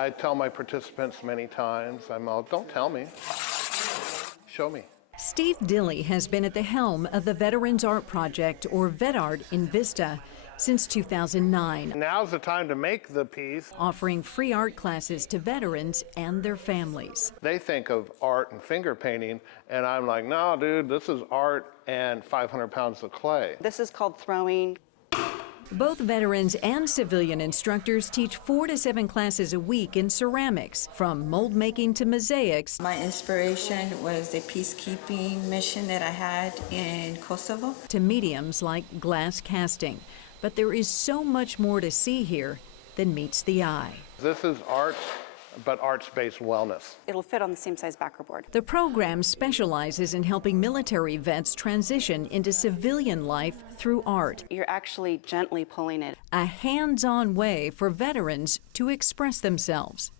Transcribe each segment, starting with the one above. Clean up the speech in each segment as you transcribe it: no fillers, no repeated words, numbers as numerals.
I tell my participants many times, don't tell me, show me. Steve Dilley has been at the helm of the Veterans Art Project, or VetArt, in Vista since 2009. Now's the time to make the piece. Offering free art classes to veterans and their families. They think of art and finger painting, and I'm like, no, dude, this is art and 500 pounds of clay. This is called throwing. Both veterans and civilian instructors teach 4 to 7 classes a week in ceramics, from mold making to mosaics. My inspiration was a peacekeeping mission that I had in Kosovo. To mediums like glass casting. But there is so much more to see here than meets the eye. This is arts, but arts-based wellness. It'll fit on the same size backer board. The program specializes in helping military vets transition into civilian life through art. You're actually gently pulling it. A hands-on way for veterans to express themselves.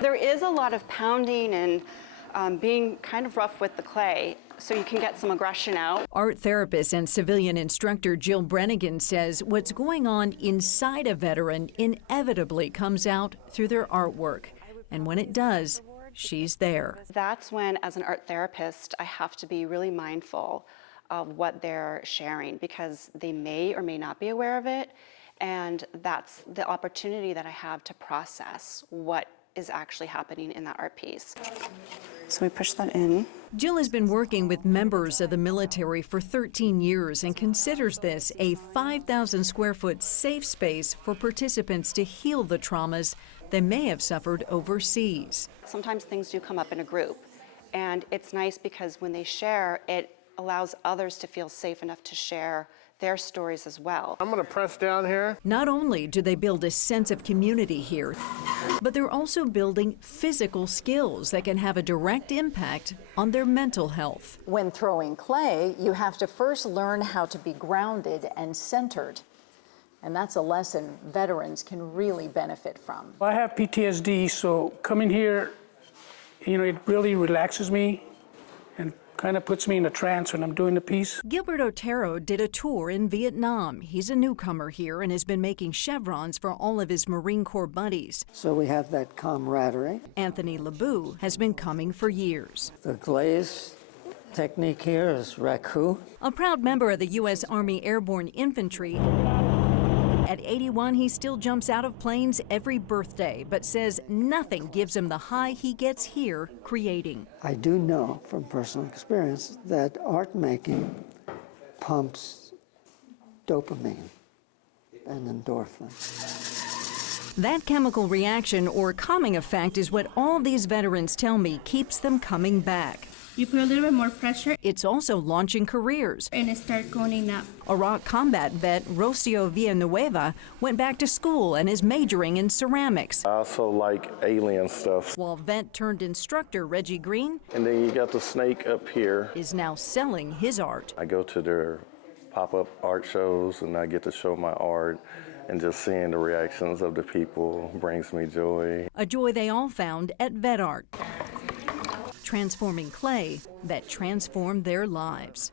There is a lot of pounding and being kind of rough with the clay, so you can get some aggression out. Art therapist and civilian instructor Jill Brennigan says what's going on inside a veteran inevitably comes out through their artwork. And when it does, she's there. That's when, as an art therapist, I have to be really mindful of what they're sharing, because they may or may not be aware of it. And that's the opportunity that I have to process what is actually happening in that art piece. So we push that in. Jill has been working with members of the military for 13 years and considers this a 5,000 square foot safe space for participants to heal the traumas they may have suffered overseas. Sometimes things do come up in a group, and it's nice because when they share, it allows others to feel safe enough to share their stories as well. I'm gonna press down here. Not only do they build a sense of community here, but they're also building physical skills that can have a direct impact on their mental health. When throwing clay, you have to first learn how to be grounded and centered. And that's a lesson veterans can really benefit from. I have PTSD, so coming here, it really relaxes me and kind of puts me in a trance when I'm doing the piece. Gilbert Otero did a tour in Vietnam. He's a newcomer here and has been making chevrons for all of his Marine Corps buddies. So we have that camaraderie. Anthony LeBou has been coming for years. The glaze technique here is raku. A proud member of the U.S. Army Airborne Infantry, at 81, he still jumps out of planes every birthday, but says nothing gives him the high he gets here creating. I do know from personal experience that art making pumps dopamine and endorphin. That chemical reaction or calming effect is what all these veterans tell me keeps them coming back. You put a little bit more pressure. It's also launching careers. And it starts going up. Iraq combat vet Rocio Villanueva went back to school and is majoring in ceramics. I also like alien stuff. While vet turned instructor Reggie Green, And then you got the snake up here. is now selling his art. I go to their pop-up art shows and I get to show my art, and just seeing the reactions of the people brings me joy. A joy they all found at VetArt. Transforming clay that transformed their lives.